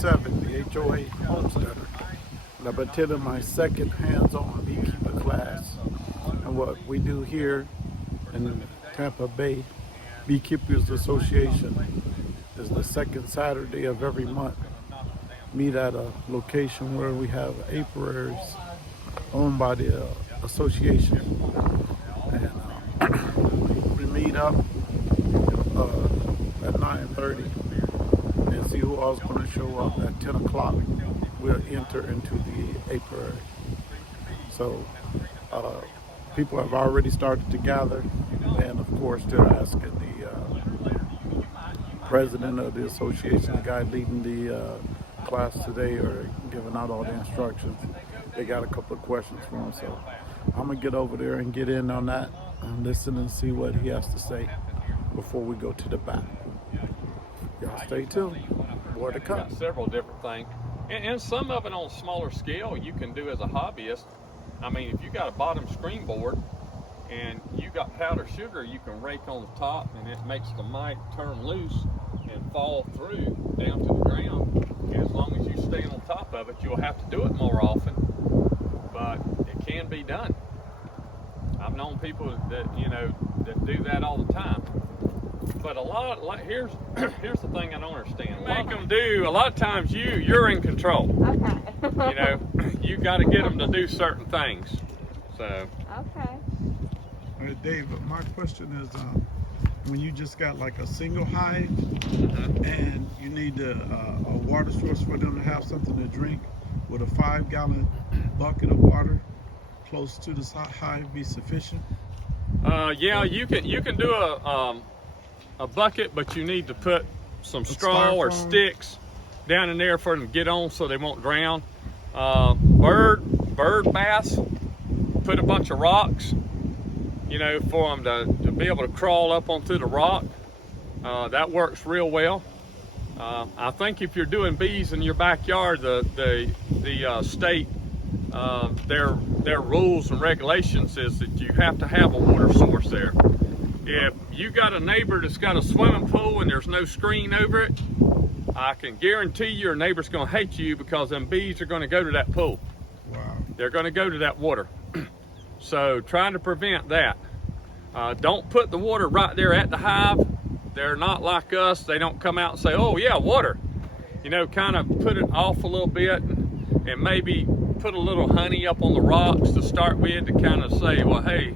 27, the HOA Homesteader. And I've attended my second hands-on beekeeper class. And what we do here in Tampa Bay Beekeepers Association is the second Saturday of every month. Meet at a location where we have apiaries owned by the association. And we meet up at 9:30 and see who all's going to show up. At 10 o'clock, we'll enter into the apiary. So people have already started to gather, and of course they're asking the president of the association, the guy leading the class today, or giving out all the instructions. They got a couple of questions for him, so I'm gonna get over there and get in on that and listen and see what he has to say before we go to the back. Y'all stay tuned. More to come. Got several different things, and some of it on a smaller scale you can do as a hobbyist. I mean, if you got a bottom screen board and you got powdered sugar, you can rake on the top, and it makes the mite turn loose and fall through down to the ground. And as long as you stay on top of it, you'll have to do it more often, but it can be done. I've known people that that do that all the time. But here's the thing I don't understand. Make them do. A lot of times you're in control. Okay. You got to get them to do certain things. So. Okay. Dave, my question is, when you just got like a single hive and you need a water source for them to have something to drink, would a 5-gallon bucket of water close to the hive be sufficient? Yeah, you can do a bucket, but you need to put some straw or sticks down in there for them to get on so they won't drown. Bird baths, put a bunch of rocks, for them to be able to crawl up onto the rock. That works real well. I think if you're doing bees in your backyard, the state, their rules and regulations is that you have to have a water source there. If you got a neighbor that's got a swimming pool and there's no screen over it, I can guarantee your neighbor's going to hate you, because them bees are going to go to that pool. Wow. They're going to go to that water. So trying to prevent that. Don't put the water right there at the hive. They're not like us. They don't come out and say, oh yeah, water. Kind of put it off a little bit, and maybe put a little honey up on the rocks to start with, to kind of say, well, hey,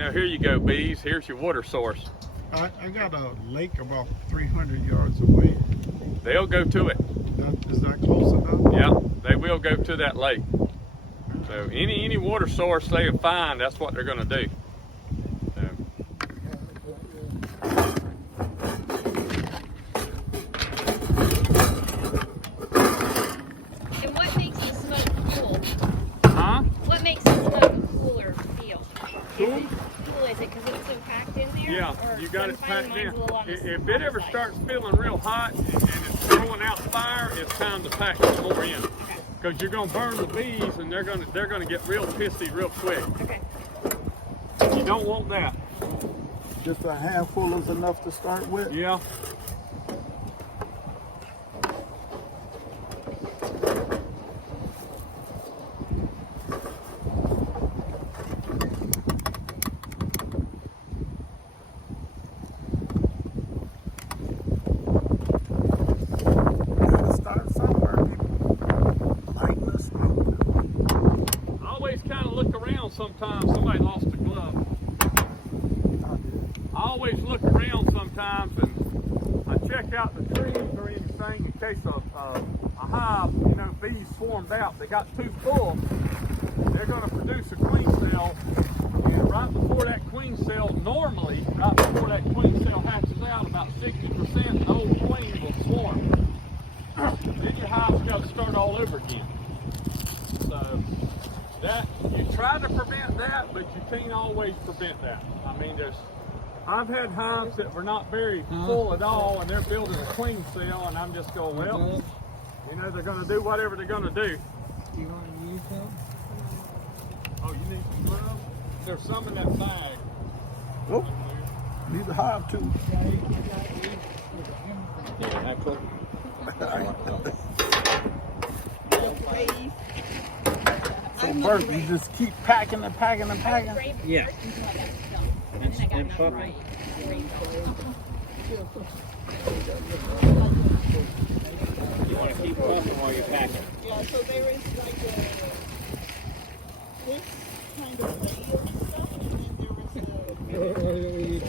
here you go, bees. Here's your water source. I got a lake about 300 yards away. They'll go to it. Is that close enough? Yeah, they will go to that lake. So any water source they can find, that's what they're going to do. So. And what makes the smoke cool? Huh? What makes the smoke cooler feel? Cool? Is it because it's so packed in there? Yeah, Or you got it packed in. If it it ever starts feeling real hot and it's throwing out fire, it's time to pack some more in. Because you're going to burn the bees, and they're going to get real pissy real quick. Okay. You don't want that. Just a handful is enough to start with? Yeah. Sometimes somebody lost a glove. I always look around sometimes, and I check out the trees or anything in case a hive, bees swarmed out. They got too full. They're going to produce a queen cell, and right before that queen cell, normally, right before that queen cell hatches out, about 60% the old queen will swarm. Then your hive's got to start all over again. So that you try to prevent that, but you can't always prevent that. I mean, I've had hives that were not very full at all, and they're building a queen cell, and I'm just going, well, they're going to do whatever they're going to do. You want to use them? Oh, you need some gloves? There's some in that bag. Oh, need the hive too. Yeah, actually. So Bert, you just keep packing and packing and packing. Yeah. And And puffing. You want to keep puffing while you're packing. Yeah, so there is like this kind of layer stuff, and then there is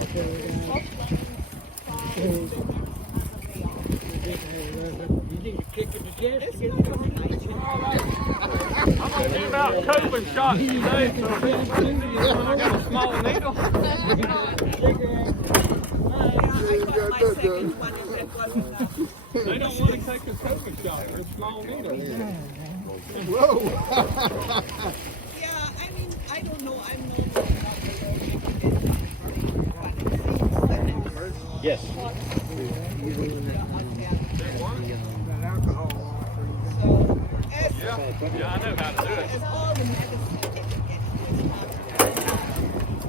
You think you're kicking the gas? I'm gonna give out COVID shots today, so if anybody needs one, I got a small needle. They don't want to take a COVID shot. They're small needles. Yeah, I mean, I don't know. I'm normally not the Yes. Yeah, I know how to do it. as all the medicine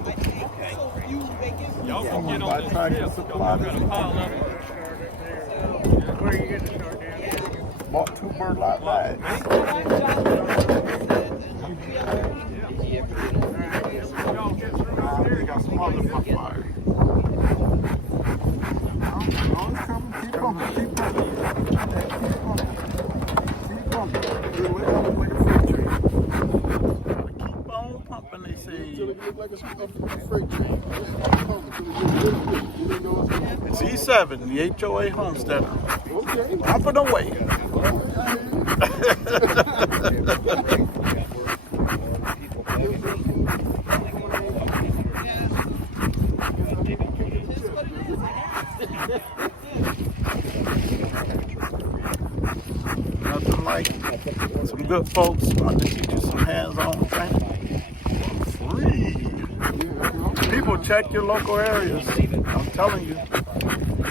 I take, so you they give me Y'all can get By on this Tractor ship. Supply Y'all got a pile of them. Where are you going to start down? Bought 2 bird lot bags. Y'all get through out here. They got some other fire. It's coming. Keep pumping. Keep pumping. Keep pumping. Keep pumping. Like a freight train. Gotta keep on pumping, they say. Until it look like a freight train. It's E7, the HOA homestead. Okay. Pumping away. Nothing like some good folks want to teach you some hands-on training. Free. People, check your local areas. I'm telling you,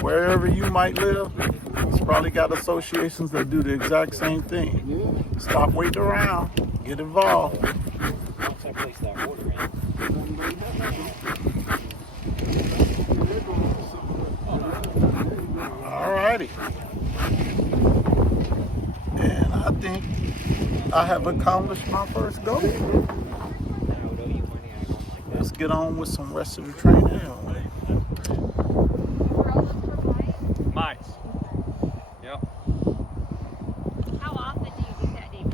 wherever you might live, it's probably got associations that do the exact same thing. Stop waiting around. Get involved. Once I place that order in. Alrighty. And I think I have accomplished my first goal. Let's get on with some rest of the training. Mites. Yep. How often do you do that, David?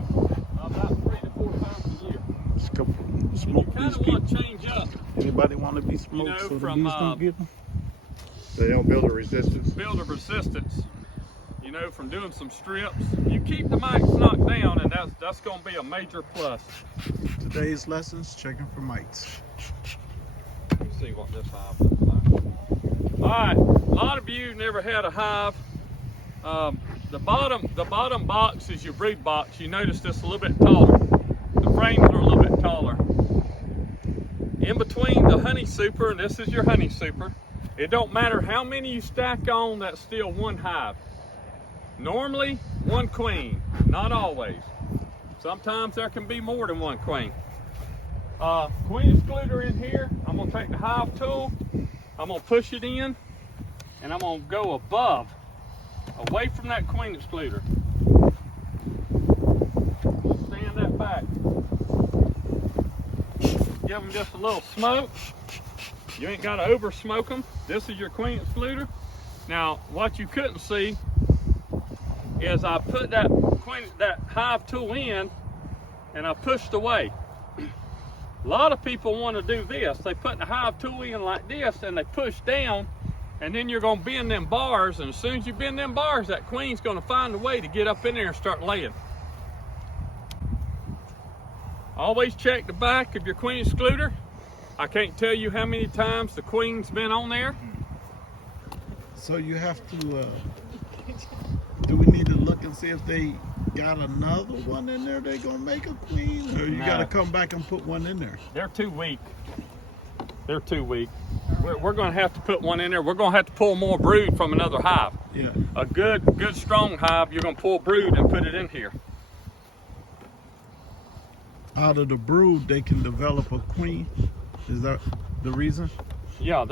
About 3 to 4 times a year. Let's go And smoke you kind these of want people. to change up. Anybody want to be smoked know, so the from, bees don't get them? They don't build a resistance. Build a resistance, you know, from doing some strips. You keep the mites knocked down, and that's going to be a major plus. Today's lessons, checking for mites. Let's see what this hive looks like. All right, a lot of you never had a hive. The bottom box is your brood box. You notice this a little bit taller. The frames are a little bit taller. In between the honey super, and this is your honey super, it don't matter how many you stack on, that's still one hive. Normally, one queen, not always. Sometimes there can be more than one queen. Queen excluder in here, I'm gonna take the hive tool, I'm gonna push it in, and I'm gonna go above, away from that queen excluder. Stand that back. Give them just a little smoke. You ain't gotta over smoke them. This is your queen excluder. Now, what you couldn't see is I put that hive tool in and I pushed away. A lot of people want to do this. They put the hive tool in like this and they push down, and then you're gonna bend them bars, and as soon as you bend them bars, that queen's gonna find a way to get up in there and start laying. Always check the back of your queen excluder. I can't tell you how many times the queen's been on there. So you have to, do we need to look and see if they got another one in there they gonna make a queen? Or you No. gotta come back and put one in there? They're too weak. They're too weak. We're gonna have to put one in there. We're gonna have to pull more brood from another hive. Yeah. A good strong hive, you're gonna pull brood and put it in here. Out of the brood, they can develop a queen. Is that the reason? Yeah,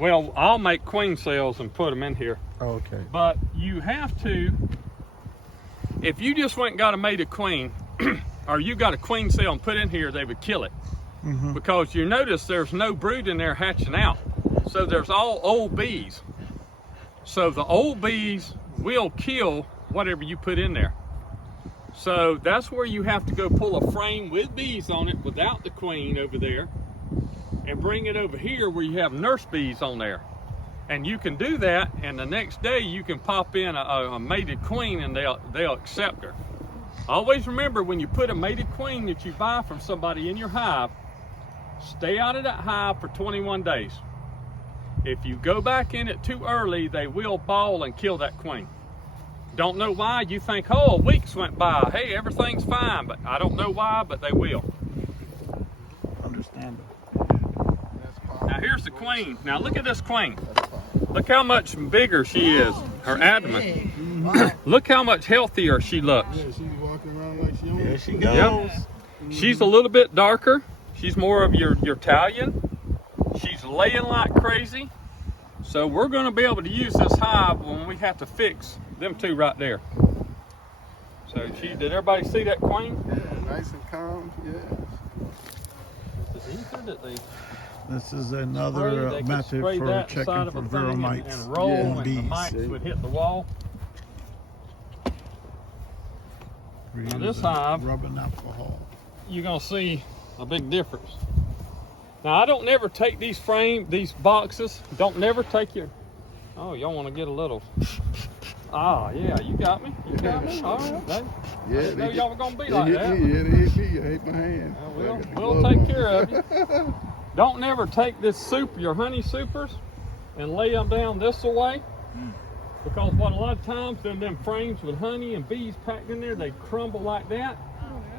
well, I'll make queen cells and put them in here. Okay. But you have to, if you just went and got a mated queen, or you got a queen cell and put in here, they would kill it. Because you notice there's no brood in there hatching out. So there's all old bees. So the old bees will kill whatever you put in there. So that's where you have to go pull a frame with bees on it without the queen over there and bring it over here where you have nurse bees on there. And you can do that, and the next day you can pop in a mated queen and they'll accept her. Always remember, when you put a mated queen that you buy from somebody in your hive, stay out of that hive for 21 days. If you go back in it too early, they will ball and kill that queen. Don't know why. You think, oh, weeks went by. Hey, everything's fine, but I don't know why, but they will. Understandable. Now here's the queen. Now look at this queen. Look how much bigger she is. Her abdomen. Look how much healthier she looks. Yeah, she's walking around like she There she goes. Yep. She's a little bit darker. She's more of your Italian. She's laying like crazy. So we're going to be able to use this hive when we have to fix them two right there. So did everybody see that queen? nice and calm. Yeah. This is another They could method spray for that checking side for of a Varroa thing Mites and roll, on and the bees. mites would hit the wall. We're Now this using hive- rubbing alcohol. You're gonna see a big difference. Now I don't never take these boxes. Don't never take your. Oh, y'all want to get a little. Ah, yeah, you got me. You got me. All right. I didn't know y'all were gonna be like that. Yeah, they hit me. I hit my hand. We'll take care of you. Don't never take this soup, your honey supers, and lay them down this way. Because what a lot of times them frames with honey and bees packed in there, they crumble like that,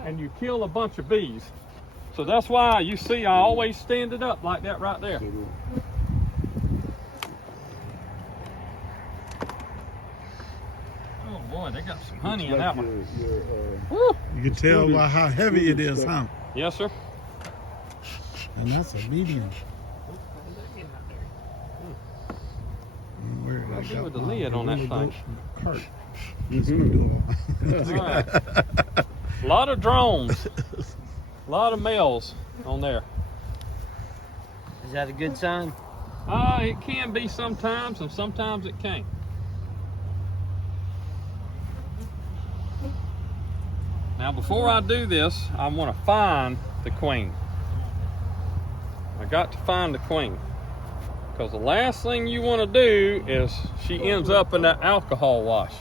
and you kill a bunch of bees. So that's why you see I always stand it up like that right there. Oh boy, they got some honey in that one. Woo! You can tell by how heavy it is, huh? Yes, sir. And that's a medium. What's with the lid on that thing? Cart. That's what I'm doing. All right. A lot of drones, a lot of males on there. Is that a good sign? It can be sometimes, and sometimes it can't. Now, before I do this, I want to find the queen. I got to find the queen. Because the last thing you want to do is she ends up in that alcohol wash.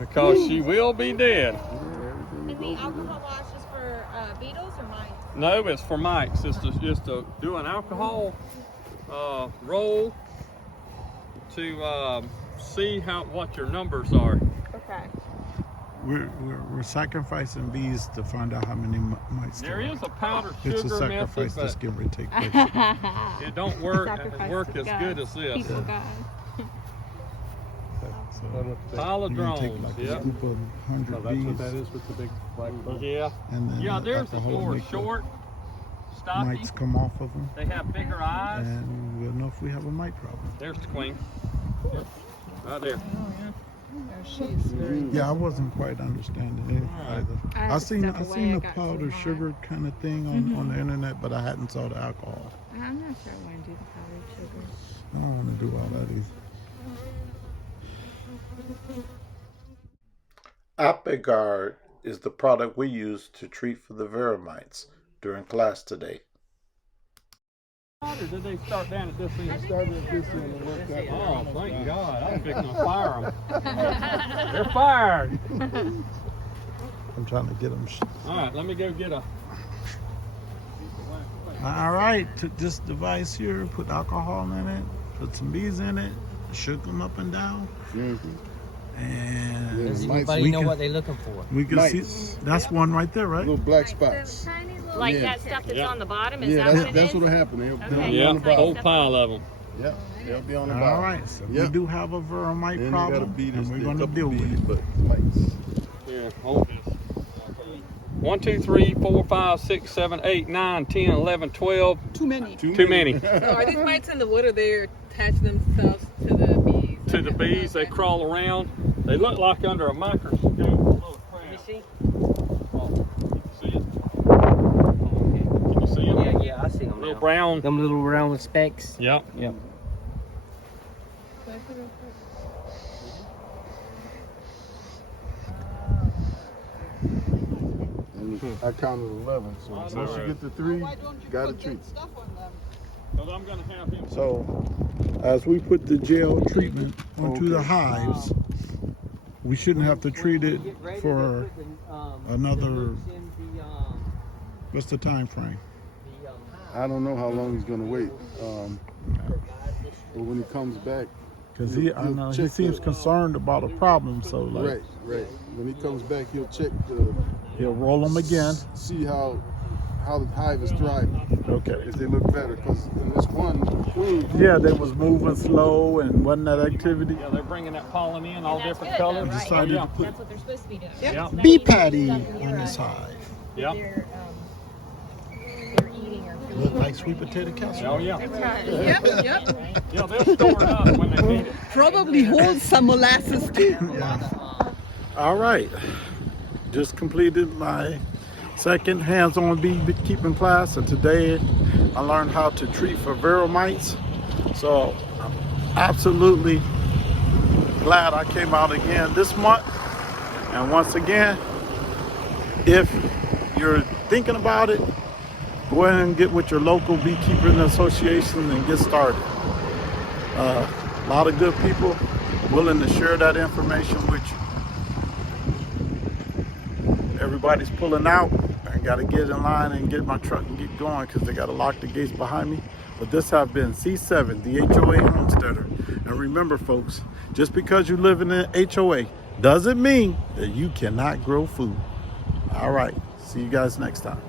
Because she will be dead. And the alcohol wash is for beetles or mites? No, it's for mites. It's just to do an alcohol roll to see what your numbers are. Okay. We're sacrificing bees to find out how many mites There there is are. a powdered It's a sugar sacrifice method, that's but getting ready to take place. it don't work Sacrifice as to good God. as this. People God. So Pile of you're gonna take drones. like a Yep. scoop of 100 bees, is with the big black bug. Yeah. and then Yeah, the there's the alcohol more make the short, stocky. mites come off of them, They have bigger eyes. and we'll know if we have a mite problem. There's the queen. Yep. Right there. Yeah, I wasn't quite understanding it either. I had I to seen step I away, seen I the got powdered so hot. sugar kind of thing on the internet, but I hadn't saw the alcohol. I'm not sure I want to do the powdered sugar. I don't want to do all that either. Apigard is the product we use to treat for the Varroa Mites during class today. Or did they start down at this end? Started at this end and worked out. Oh, thank God. I'm fixing to fire them. They're fired. I'm trying to get them. All right, let me go get a. All right, took this device here, put alcohol in it, put some bees in it, shook them up and down, and Does mites. anybody We know can- what they're looking for? we can Mites. see that's one right there, right? Little black spots. Like Yeah. that stuff that's Yeah. on the bottom? Is Yeah, that what it that's is? what'll happen. They'll Okay. be Yeah, on the a bottom. whole pile of them. Yep, they'll be on the All bottom. right, so we Yep. do have a Varroa Mite Then you gotta problem, beat and us we're to a going to couple deal bees, with it. but mites. Yeah, hold this. 1, 2, 3, 4, 5, 6, 7, 8, 9, 10, 11, 12. Too many. Too many. So are these mites in the wood or they're attach themselves to the bees? To the bees, they crawl around. They look like under a microscope. A little crab. You see? Oh, you see it? Can you see them? Yeah, I see them Little now. brown. Them little round specks. Yep. Yep. And I counted 11, so once you get to 3, you gotta treat. Stuff on them. Because I'm going to have him. So, as we put the gel treatment onto the hives, we shouldn't have to treat it for another, what's the time frame? I don't know how long he's gonna wait. But when he comes back, Because I know he seems concerned about a problem, so like right. When he comes back, he'll check the, he'll roll them again. see how the hive is thriving. Okay. If they look better, because in this one, Yeah, they was moving slow and wasn't that activity. Yeah, they're bringing that pollen in, all That's different good, though, colors. right? Decided Yeah. to put That's what they're supposed to be doing. Yeah. bee patty on this hive. Yeah. They're eating or food. Look like sweet potato casserole. Oh, yeah. Yep, yep. Yeah, they'll store it up when they need it. Probably hold some molasses too. All right, just completed my second hands-on beekeeping class, and today I learned how to treat for Varroa mites. So I'm absolutely glad I came out again this month. And once again, if you're thinking about it, go ahead and get with your local beekeeping association and get started. A lot of good people willing to share that information with you. Everybody's pulling out. I got to get in line and get my truck and get going because they got to lock the gates behind me. But this has been C7, the HOA Homesteader. And remember, folks, just because you live in an HOA doesn't mean that you cannot grow food. All right, see you guys next time.